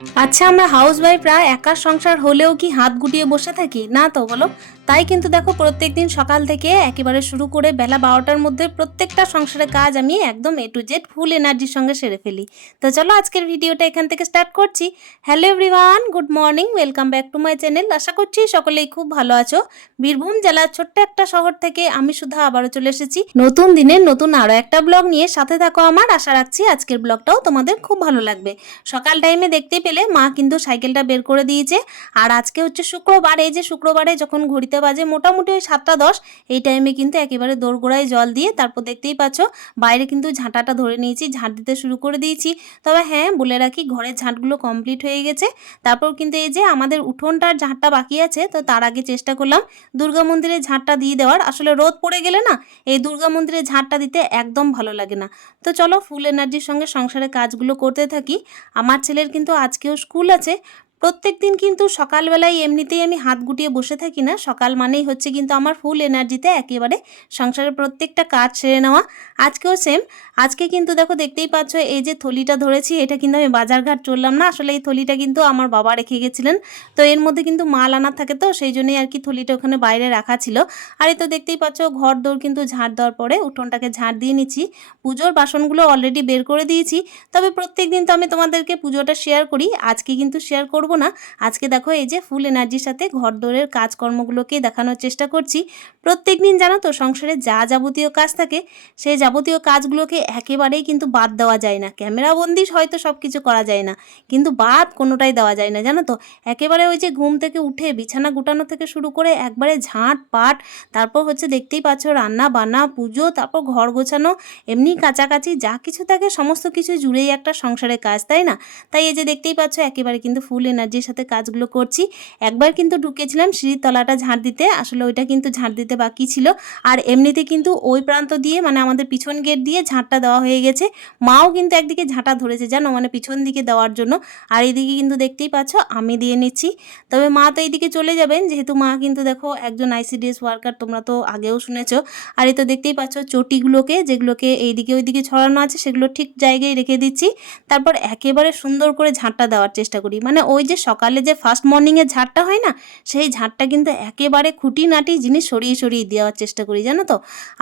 আচ্ছা আমরা হাউস ওয়াইফরা একা সংসার হলেও কি হাত গুটিয়ে বসে থাকি? না তো, বলো। তাই কিন্তু দেখো প্রত্যেক দিন সকাল থেকে একেবারে শুরু করে বেলা বারোটার মধ্যে প্রত্যেকটা সংসারের কাজ আমি একদম এ টু জেড ফুল এনার্জির সঙ্গে সেরে ফেলি। তো চলো আজকের ভিডিওটা এখান থেকে স্টার্ট করছি। Hello everyone good morning welcome back to my channel আশা করছি সকলেই খুব ভালো আছো। বীরভূম জেলার ছোট্ট একটা শহর থেকে আমি শুধু আবারও চলে এসেছি। নতুন দিনের নতুন আরও একটা ব্লগ নিয়ে সাথে থাকো আমার। আশা রাখছি আজকের ব্লগটাও তোমাদের খুব ভালো লাগবে। সকাল টাইমে দেখতে পেলে মা কিন্তু সাইকেলটা বের করে দিয়েছে। আর আজকে হচ্ছে শুক্রবার। এই যে শুক্রবারে যখন ঘড়িতে বাজে, মোটামুটি ওই সাতটা দশ। এই টাইমে কিন্তু একেবারে দোরগোড়ায় জল দিয়ে তারপর দেখতেই পাচ্ছ, বাইরে কিন্তু ঝাঁটাটা ধরে নিয়েছি, ঝাঁট দিতে শুরু করে দিয়েছি। তবে হ্যাঁ বলে রাখি ঘরের ঝাঁটগুলো কমপ্লিট হয়ে গেছে। তারপর কিন্তু এই যে আমাদের উঠোনটার ঝাঁটটা বাকি আছে, তো তার আগে চেষ্টা করলাম দুর্গা মন্দিরে ঝাঁটটা দিয়ে দেওয়ার। আসলে রোদ পড়ে গেলে না, এই দুর্গা মন্দিরে ঝাঁটটা দিতে একদম ভালো লাগে না। তো চলো ফুল এনার্জির সঙ্গে সংসারের কাজগুলো করতে থাকি। আমার ছেলের কিন্তু আজকেও স্কুল আছে প্রত্যেক দিন কিন্তু সকালবেলায় এমনিতেই আমি হাত গুটিয়ে বসে থাকি না। সকাল মানেই হচ্ছে কিন্তু আমার ফুল এনার্জিতে একেবারে সংসারের প্রত্যেকটা কাজ সেরে নেওয়া। আজকেও সেম আজকে কিন্তু দেখো দেখতেই পাচ্ছ, এই যে থলিটা ধরেছি, এটা কিন্তু আমি বাজারঘাট চললাম না। আসলে এই থলিটা কিন্তু আমার বাবা রেখে গেছিলেন। তো এর মধ্যে কিন্তু মাল আনার থাকে তো, সেই জন্যই আর কি থলিটা ওখানে বাইরে রাখা ছিল। আর এই তো দেখতেই পাচ্ছ, ঘর দৌড় কিন্তু ঝাড় দেওয়ার পরে উঠোনটাকে ঝাড় দিয়ে নিচ্ছি। পুজোর বাসনগুলো অলরেডি বের করে দিয়েছি। তবে প্রত্যেক দিন তো আমি তোমাদেরকে পুজোটা শেয়ার করি। আজকে কিন্তু শেয়ার করব না। আজকে দেখো এই যে ফুল এনার্জির সাথে ঘর দৌড়ের কাজকর্মগুলোকে দেখানোর চেষ্টা করছি। প্রত্যেক দিন জানো তো সংসারে যা যাবতীয় কাজ থাকে, সেই যাবতীয় কাজগুলোকে একেবারেই কিন্তু বাদ দেওয়া যায় না। ক্যামেরা বন্দি হয়তো সব কিছু করা যায় না, কিন্তু বাদ কোনোটাই দেওয়া যায় না। জানো তো? একেবারে ওই যে ঘুম থেকে উঠে বিছানা গুটানো থেকে শুরু করে একবারে ঝাঁট পাট, তারপর হচ্ছে দেখতেই পাচ্ছ রান্না বান্না, পুজো, তারপর ঘর গোছানো, এমনি কাছাকাছি যা কিছু থাকে সমস্ত কিছু জুড়েই একটা সংসারের কাজ, তাই না? তাই এই যে দেখতেই পাচ্ছ একেবারে কিন্তু ফুল এনার্জির সাথে কাজগুলো করছি। একবার কিন্তু ঢুকেছিলাম সিঁড়ির তলাটা ঝাঁট দিতে, আসলে ওইটা কিন্তু ঝাঁট দিতে বাকি ছিল। আর এমনিতে কিন্তু ওই প্রান্ত দিয়ে মানে আমাদের পিছন গেট দিয়ে ঝাঁটটা দেওয়া হয়ে গেছে। মাও কিন্তু একদিকে ঝাঁটা ধরেছে, জানো? মানে পিছন দিকে দেওয়ার জন্য। আর এইদিকে কিন্তু দেখতেই পাচ্ছ, আমি দিয়ে নিচ্ছি। তবে মা তো এইদিকে চলে যাবেন, যেহেতু মা কিন্তু দেখো একজন আইসিডিএস ওয়ার্কার তোমরা তো আগেও শুনেছো। আর এই তো দেখতেই পাচ্ছ চটিগুলোকে, যেগুলোকে এইদিকে ওইদিকে ছড়ানো আছে, সেগুলো ঠিক জায়গায় রেখে দিচ্ছি। তারপর একেবারে সুন্দর করে ঝাঁটটা দেওয়ার চেষ্টা করি। মানে ওই যে সকালে যে ফার্স্ট মর্নিংয়ে ঝাঁটটা হয় না, সেই ঝাঁটটা কিন্তু একেবারে খুঁটিনাটি জিনিস সরিয়ে সরিয়ে দেওয়ার চেষ্টা করি, জানো তো?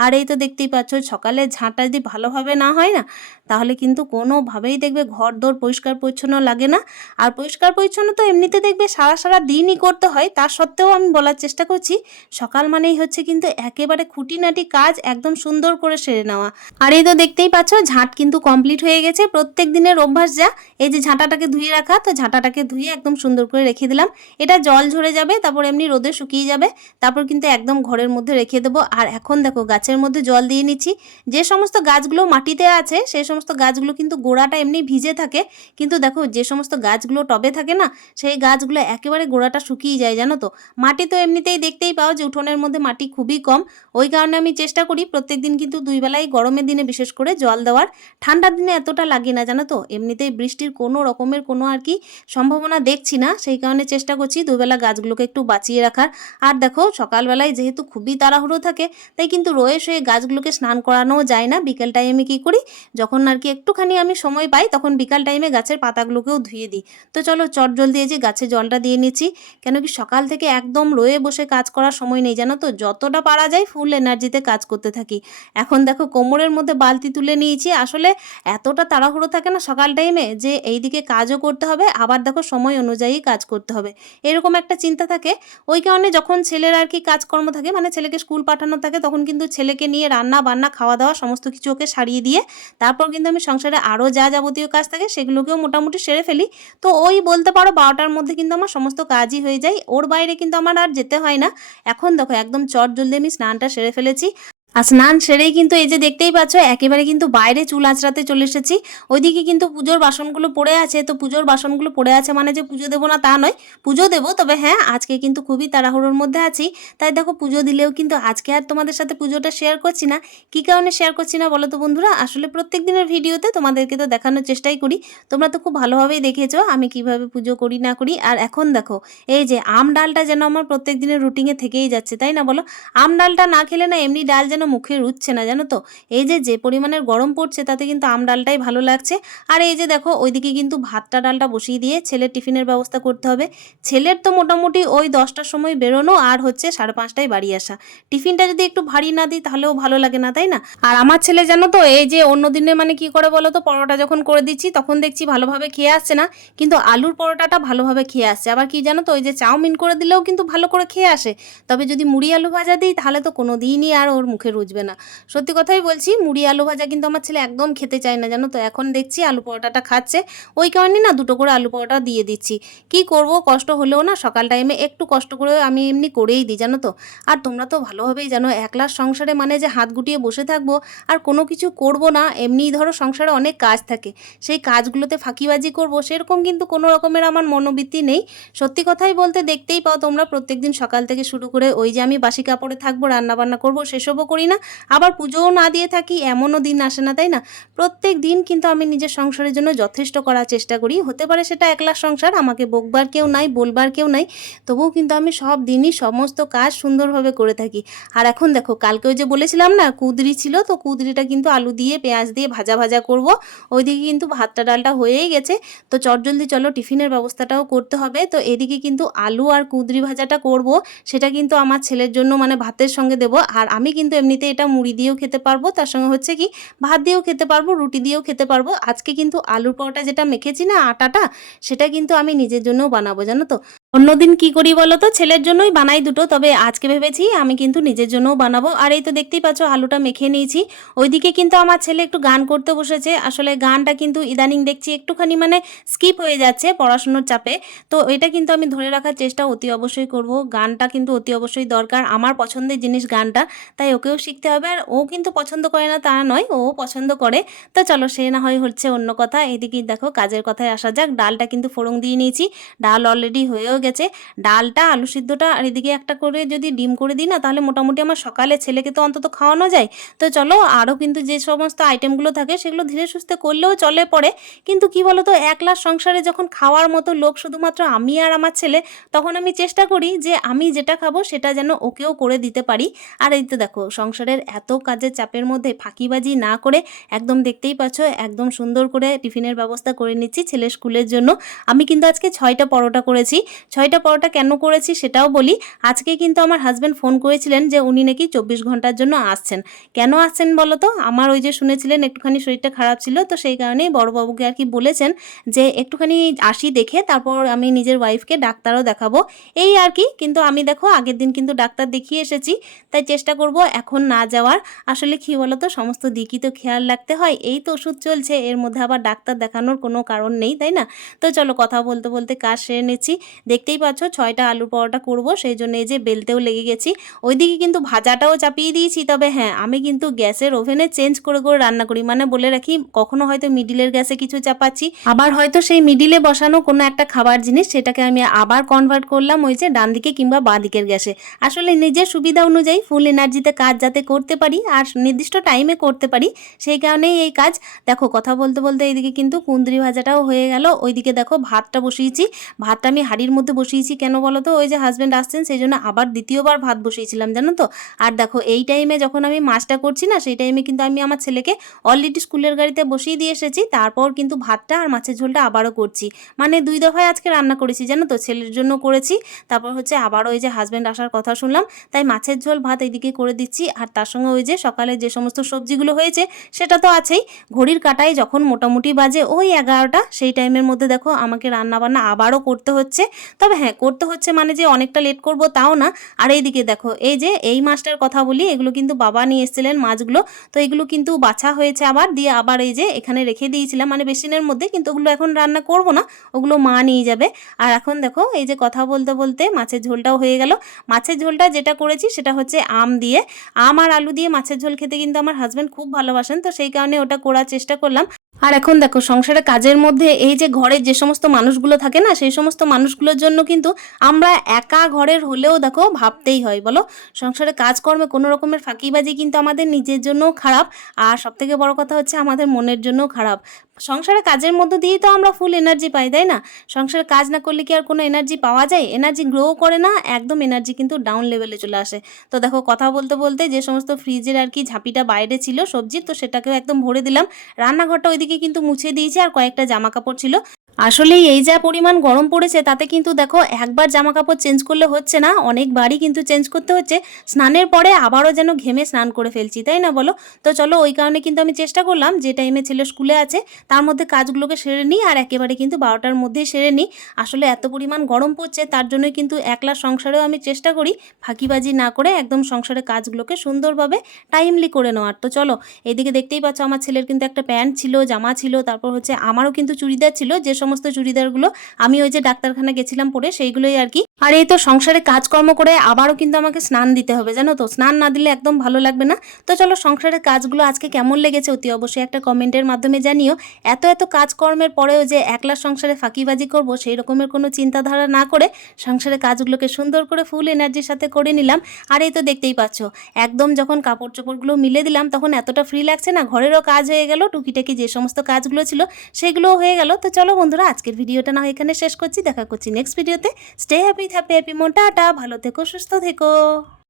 আর এই তো দেখতেই পাচ্ছ, সকালে ঝাঁটটা যদি ভালোভাবে না হয় না, তাহলে কিন্তু কোনোভাবেই দেখবে ঘর দোর পরিষ্কার পরিচ্ছন্ন লাগে না। আর পরিষ্কার পরিচ্ছন্ন তো এমনিতে দেখবে সারা সারা দিনই করতে হয়, তার সত্ত্বেও আমি বলার চেষ্টা করছি, সকাল মানেই হচ্ছে কিন্তু একেবারে খুঁটিনাটি কাজ একদম সুন্দর করে সেরে নেওয়া। আর এই তো দেখতেই পাচ্ছ ঝাঁট কিন্তু কমপ্লিট হয়ে গেছে, প্রত্যেক দিনের অভ্যাস যা, এই যে ঝাঁটাটাকে ধুয়ে রাখা, তো ঝাঁটাটাকে ধুয়ে একদম সুন্দর করে রেখে দিলাম। এটা জল ঝরে যাবে, তারপর এমনি রোদে শুকিয়ে যাবে। তারপর কিন্তু একদম ঘরের মধ্যে রেখে দেবো। আর এখন দেখো, গাছের মধ্যে জল দিয়ে নিচ্ছি। যে সমস্ত গাছগুলো মাটিতে আছে সেই সমস্ত গাছগুলো কিন্তু গোড়াটা এমনি ভিজে থাকে। কিন্তু দেখো, যে সমস্ত গাছগুলো টবে থাকে না, সেই গাছগুলো একেবারে গোড়াটা শুকিয়ে যায়, জানো তো? মাটি তো এমনিতেই দেখতেই পাও যে উঠোনের মধ্যে মাটি খুবই কম। ওই কারণে আমি চেষ্টা করি প্রত্যেক দিন কিন্তু দুই বেলায় গরমের দিনে বিশেষ করে জল দেওয়ার। ঠান্ডার দিনে এতটা লাগে না, জানো তো? এমনিতেই বৃষ্টির কোনো রকমের কোনো আর কি সম্ভাবনা দেখছি না, সেই কারণে চেষ্টা করছি দুবেলা গাছগুলোকে একটু বাঁচিয়ে রাখার। আর দেখো, সকালবেলায় যেহেতু খুবই তাড়াহুড়ো থাকে, তাই কিন্তু রয়ে শয়ে গাছগুলোকে স্নান করানোও যায় না। বিকেল টাইমে কী করি? যখন আর কি একটুখানি আমি সময় পাই, তখন বিকাল টাইমে গাছের পাতাগুলোকেও ধুয়ে দিই। তো চলো, চট জল দিয়ে যে গাছে জলটা দিয়ে নিচ্ছি। কেন কি সকাল থেকে একদম রয়ে বসে কাজ করার সময় নেই, জানো তো? যতটা পারা যায় ফুল এনার্জিতে কাজ করতে থাকি। এখন দেখো, কোমরের মধ্যে বালতি তুলে নিয়েছি। আসলে এতটা তাড়াহুড়ো থাকে না সকাল টাইমে যে এইদিকে কাজও করতে হবে, আবার দেখো সময় অনুযায়ী কাজ করতে হবে। এরকম একটা চিন্তা থাকে। ওই কারণে যখন ছেলের আর কি কাজকর্ম থাকে মানে ছেলেকে স্কুল পাঠানো থাকে, তখন কিন্তু ছেলেকে নিয়ে রান্না বান্না, খাওয়া দাওয়া, সমস্ত কিছু ওকে সারিয়ে দিয়ে তারপর কিন্তু আমি সংসারে আরও যা যাবতীয় কাজ থাকে সেগুলোকেও মোটামুটি সেরে ফেলি। তো ওই বলতে পারো বারোটার মধ্যে কিন্তু আমার সমস্ত কাজই হয়ে যায়। ওর বাইরে কিন্তু আমার আর যেতে হয় না। এখন দেখো একদম চট জলদি আমি স্নানটা সেরে ফেলেছি। আর স্নান সেরেই কিন্তু এই যে দেখতেই পাচ্ছ, একেবারে কিন্তু বাইরে চুল আঁচড়াতে চলে এসেছি। ওইদিকে কিন্তু পুজোর বাসনগুলো পড়ে আছে, তো পুজোর বাসনগুলো পড়ে আছে মানে যে পুজো দেবো না তা নয়, পুজো দেবো। তবে হ্যাঁ আজকে কিন্তু খুবই তাড়াহুড়োর মধ্যে আছি। তাই দেখো, পুজো দিলেও কিন্তু আজকে আর তোমাদের সাথে পুজোটা শেয়ার করছি না। কী কারণে শেয়ার করছি না বলো তো বন্ধুরা? আসলে প্রত্যেক দিনের ভিডিওতে তোমাদেরকে তো দেখানোর চেষ্টাই করি। তোমরা তো খুব ভালোভাবেই দেখেছ আমি কীভাবে পুজো করি না করি। আর এখন দেখো, এই যে আম ডালটা যেন আমার প্রত্যেক দিনের রুটিনে থেকেই যাচ্ছে, তাই না বলো? আম ডালটা না খেলে না এমনি ডাল যেন মুখে রুচ্ছে না, জানো তো? এই যে যে পরিমাণের গরম পড়ছে, তাতে কিন্তু আম ডালটাই ভালো লাগছে। আর এই যে দেখো, ওইদিকে কিন্তু ভাতটা, ডালটা বসিয়ে দিয়ে ছেলের টিফিনের ব্যবস্থা করতে হবে। ছেলের তো মোটামুটি ওই দশটার সময় বেরোনো, আর হচ্ছে সাড়ে পাঁচটায় বাড়ি আসা। টিফিনটা যদি একটু ভারী না দিই, তাহলেও ভালো লাগে না, তাই না? আর আমার ছেলে, জানো তো, এই যে অন্য দিনে মানে কি করে বলো তো, পরোটা যখন করে দিচ্ছি, তখন দেখছি ভালোভাবে খেয়ে আসছে না। কিন্তু আলুর পরোটাটা ভালোভাবে খেয়ে আসছে। আবার কি জানো তো, ওই যে চাউমিন করে দিলেও কিন্তু ভালো করে খেয়ে আসে। তবে যদি মুড়ি আলু ভাজা দিই, তাহলে তো কোনো দিনই আর ওর মুখে রুজবে না। সত্যি কথাই বলছি, মুড়ি আলু ভাজা কিন্তু আমার ছেলে একদম খেতে চায় না, জানো তো? এখন দেখছি আলু পরোটাটা খাচ্ছে। ওই কারণে না দুটো করে আলু পরোটা দিয়ে দিচ্ছি। কি করব? কষ্ট হলেও না সকাল টাইমে একটু কষ্ট করে আমি এমনি করেই দিই, জানো তো? আর তোমরা তো ভালোভাবেই জানো একলার সংসারে মানে যে হাত গুটিয়ে বসে থাকব, আর কোনো কিছু করব না, এমনিই ধরো সংসারে অনেক কাজ থাকে। সেই কাজগুলোতে ফাঁকিবাজি করব, সেরকম কিন্তু কোনো রকমের আমার মনোবৃত্তি নেই। সত্যি কথাই বলতে দেখতেই পাও তোমরা, প্রত্যেকদিন সকাল থেকে শুরু করে ওই যে আমি বাসি কাপড়ে থাকব রান্না বান্না করব, সেসবও করি না। আবার পুজোও না দিয়ে থাকি, এমনও দিন আসে না, তাই না? প্রত্যেক দিন কিন্তু আমি নিজের সংসারের জন্য যথেষ্ট করার চেষ্টা করি। হতে পারে সেটা একলা সংসার, আমাকে বকবার কেউ নাই, বলবার কেউ নাই। তবুও কিন্তু আমি সব দিনই সমস্ত কাজ সুন্দরভাবে করে থাকি। আর এখন দেখো, কালকে ওই যে বলেছিলাম না, কুদরি ছিল, তো কুদরিটা কিন্তু আলু দিয়ে, পেঁয়াজ দিয়ে ভাজা ভাজা করব। ওইদিকে কিন্তু ভাতটা, ডালটা হয়েই গেছে। তো চটজলদি চলো, টিফিনের ব্যবস্থাটাও করতে হবে। তো এদিকে কিন্তু আলু আর কুদরি ভাজাটা করব। সেটা কিন্তু আমার ছেলের জন্য মানে ভাতের সঙ্গে দেবো। আর আমি কিন্তু এমনিতে এটা মুড়ি দিয়েও খেতে পারব। তার সঙ্গে হচ্ছে কি, ভাত দিয়েও খেতে পারব, রুটি দিয়েও খেতে পারব। আজকে কিন্তু আলুর পরোটা যেটা মেখেছি না, আটাটা, সেটা কিন্তু আমি নিজের জন্যও বানাবো, জানো তো? অন্যদিন কি করি বলো তো? ছেলের জন্যই বানাই দুটো। তবে আজকে ভেবেছি আমি কিন্তু নিজের জন্যও বানাবো। আর এই তো দেখতেই পাচ্ছ, আলুটা মেখে নিয়েছি। ওইদিকে কিন্তু আমার ছেলে একটু গান করতে বসেছে। আসলে গানটা কিন্তু ইদানিং দেখছি একটুখানি মানে স্কিপ হয়ে যাচ্ছে পড়াশুনোর চাপে। তো এটা কিন্তু আমি ধরে রাখার চেষ্টা অতি অবশ্যই করব। গানটা কিন্তু অতি অবশ্যই দরকার আমার পছন্দের জিনিস গানটা। তাই ওকেও শিখতে হবে। আর ও কিন্তু পছন্দ করে না তা নয়, ও পছন্দ করে। তো চলো সে না হয় হচ্ছে অন্য কথা। এদিকে দেখো, কাজের কথায় আসা যাক। ডালটা কিন্তু ফোড়ন দিয়ে নিয়েছি। ডাল অলরেডি হয়েও গেছে। ডালটা, আলু সিদ্ধটা আর এদিকে একটা করে যদি ডিম করে দিই না, তাহলে মোটামুটি আমার সকালে ছেলেকে তো অন্তত খাওয়ানো যায়। তো চলো আরও কিন্তু যে সমস্ত আইটেমগুলো থাকে, সেগুলো ধীরে সুস্থে করলেও চলে পড়ে কিন্তু কি বলতো, একলা সংসারে যখন খাওয়ার মতো লোক শুধুমাত্র আমি আর আমার ছেলে, তখন আমি চেষ্টা করি যে আমি যেটা খাব, সেটা যেন ওকেও করে দিতে পারি। আর এই তো দেখো, সংসারের এত কাজের চাপের মধ্যে ফাঁকিবাজি না করে একদম দেখতেই পাচ্ছ, একদম সুন্দর করে টিফিনের ব্যবস্থা করে নিচ্ছি ছেলের স্কুলের জন্য। আমি কিন্তু আজকে ছয়টা পরোটা করেছি। ছয়টা পরোটা কেন করেছি সেটাও বলি। আজকে কিন্তু আমার হাজব্যান্ড ফোন করেছিলেন যে উনি নাকি চব্বিশ ঘণ্টার জন্য আসছেন। কেন আসছেন বলো তো? আমার ওই যে শুনেছিলেন একটুখানি শরীরটা খারাপ ছিল, তো সেই কারণেই বড়বাবুকে আর কি বলেছেন যে একটুখানি আসি দেখে তারপর আমি নিজের ওয়াইফকে ডাক্তারও দেখাবো। এই আর কি, কিন্তু আমি দেখো আগের দিন কিন্তু ডাক্তার দেখিয়ে এসেছি, তাই চেষ্টা করব এখন না যাওয়ার। আসলে কি বলো তো, সমস্ত দিকই তো খেয়াল রাখতে হয়, এই তো ওষুধ চলছে, এর মধ্যে আবার ডাক্তার দেখানোর কোনো কারণ নেই, তাই না? তো চলো কথা বলতে বলতে কাজ সেরে নিচ্ছি দেখতেই পাচ্ছ ছয়টা আলু পরোটা করব, সেই জন্য এই যে বেলতেও লেগে গেছি। ওইদিকে কিন্তু ভাজাটাও চাপিয়ে দিয়েছি, তবে হ্যাঁ আমি কিন্তু গ্যাসের ওভেনে চেঞ্জ করে করে রান্না করি। মানে বলে রাখি, কখনো হয়তো মিডিলের গ্যাসে কিছু চাপাচ্ছি, আবার হয়তো সেই মিডিলে বসানো কোনো একটা খাবার জিনিস সেটাকে আমি আবার কনভার্ট করলাম ওই যে ডান দিকে কিংবা বাঁ দিকের গ্যাসে। আসলে নিজের সুবিধা অনুযায়ী ফুল এনার্জিতে কাজ যাতে করতে পারি আর নির্দিষ্ট টাইমে করতে পারি, সেই কারণেই এই কাজ। দেখো, কথা বলতে বলতে এইদিকে কিন্তু কুন্দ্রি ভাজাটাও হয়ে গেল। ওইদিকে দেখো ভাতটা বসিয়েছি। ভাতটা আমি হাঁড়ির বসিয়েছি, কেন বলো তো ওই যে হাজব্যান্ড আসছেন সেই জন্য আবার দ্বিতীয়বার ভাত বসিয়েছিলাম, জানো তো? আর দেখো, এই টাইমে যখন আমি মাছটা করছি না, সেই টাইমে কিন্তু আমি আমার ছেলেকে অলরেডি স্কুলের গাড়িতে বসিয়ে দিয়ে এসেছি, তারপর কিন্তু ভাতটা আর মাছের ঝোলটা আবারও করছি। মানে দুই দফায় আজকে রান্না করেছি, জানো তো? ছেলের জন্য করেছি, তারপর হচ্ছে আবারও ওই যে হাজব্যান্ড আসার কথা শুনলাম, তাই মাছের ঝোল ভাত এইদিকে করে দিচ্ছি, আর তার সঙ্গে ওই যে সকালে যে সমস্ত সবজিগুলো হয়েছে, সেটা তো আছেই। ঘড়ির কাটায় যখন মোটামুটি বাজে ওই এগারোটা, সেই টাইমের মধ্যে দেখো, আমাকে রান্না বান্না আবারও করতে হচ্ছে। তবে হ্যাঁ করতে হচ্ছে মানে যে অনেকটা লেট করব তাও না। আর এইদিকে দেখো, এই যে এই মাছটার কথা বলি, এগুলো কিন্তু বাবা নিয়ে এসেছিলেন মাছগুলো। তো এগুলো কিন্তু বাছা হয়েছে আবার, দিয়ে আবার এই যে এখানে রেখে দিয়েছিলাম। মানে বেসিনের মধ্যে, কিন্তু ওগুলো এখন রান্না করব না, ওগুলো মা নিয়ে যাবে। আর এখন দেখো, এই যে কথা বলতে বলতে মাছের ঝোলটাও হয়ে গেল। মাছের ঝোলটা যেটা করেছি, সেটা হচ্ছে আম দিয়ে। আম আর আলু দিয়ে মাছের ঝোল খেতে কিন্তু আমার হাজব্যান্ড খুব ভালোবাসেন, তো সেই কারণে ওটা করার চেষ্টা করলাম। আর এখন দেখো, সংসারে কাজের মধ্যে এই যে ঘরের যে সমস্ত মানুষগুলো থাকে না, সেই সমস্ত মানুষগুলোর জন্য কিন্তু আমরা একা ঘরের হলেও দেখো ভাবতেই হয়, বলো? সংসারে কাজকর্মে কোনো রকমের ফাঁকিবাজি কিন্তু আমাদের নিজের জন্যও খারাপ, আর সবথেকে বড় কথা হচ্ছে আমাদের মনের জন্যও খারাপ। সংসারে কাজের মধ্য দিয়েই তো আমরা ফুল এনার্জি পাই, তাই না? সংসারে কাজ না করলে কি আর কোনো এনার্জি পাওয়া যায়? এনার্জি গ্রো করে না, একদম এনার্জি কিন্তু ডাউন লেভেলে চলে আসে। তো দেখো, কথা বলতে বলতে যে সমস্ত ফ্রিজের আর কি ঝাঁপিটা বাইরে ছিল, সবজির, তো সেটাকেও একদম ভরে দিলাম। রান্নাঘরটা ওইদিকে কিন্তু মুছে দিয়েছে, আর কয়েকটা জামা কাপড় ছিল। আসলে এই যা পরিমাণ গরম পড়েছে, তাতে কিন্তু দেখো একবার জামা কাপড় চেঞ্জ করলে হচ্ছে না, অনেকবারই কিন্তু চেঞ্জ করতে হচ্ছে। স্নানের পরে আবারও যেন ঘেমে স্নান করে ফেলছি, তাই না বলো? তো চলো ওই কারণে কিন্তু আমি চেষ্টা করলাম, যে টাইমে ছেলে স্কুলে আছে, তার মধ্যে কাজগুলোকে সেরে নিই আর একেবারে কিন্তু বারোটার মধ্যেই সেরে নিই। আসলে এত পরিমাণ গরম পড়ছে, তার জন্যই কিন্তু একলা সংসারেও আমি চেষ্টা করি, ফাঁকিবাজি না করে একদম সংসারে কাজগুলোকে সুন্দরভাবে টাইমলি করে নেওয়ার। তো চলো, এইদিকে দেখতেই পাচ্ছ আমার ছেলের কিন্তু একটা প্যান্ট ছিল, জামা ছিল, তারপর হচ্ছে আমারও কিন্তু চুড়িদার ছিল, যে সমস্ত চুড়িদারগুলো, আমি ওই যে ডাক্তারখানা গেছিলাম পরে সেইগুলোই আর কি। আর এই তো সংসারে কাজকর্ম করে আবারও কিন্তু আমাকে স্নান দিতে হবে, জানো তো? স্নান না দিলে একদম ভালো লাগবে না। তো চলো সংসারের কাজগুলো আজকে কেমন লেগেছে অতি অবশ্যই একটা কমেন্টের মাধ্যমে জানিও। এত এত কাজকর্মের পরেও যে একলা সংসারে ফাঁকিবাজি করব, সেই রকমের কোনো চিন্তাধারা না করে সংসারের কাজগুলোকে সুন্দর করে ফুল এনার্জির সাথে করে নিলাম। আর এই তো দেখতেই পাচ্ছ, একদম যখন কাপড় চোপড়গুলো মিলে দিলাম, তখন এতটা ফ্রি লাগছে না, ঘরেরও কাজ হয়ে গেল, টুকিটাকি যে সমস্ত কাজগুলো ছিল, সেগুলোও হয়ে গেল। তো চলো বন্ধুরা, আজকের ভিডিওটা না এখানে শেষ করছি। দেখা করছি নেক্সট ভিডিওতে স্টে হ্যাপি হ্যাপি হ্যাপি মোটা ভালো থেকো, সুস্থ থেকো।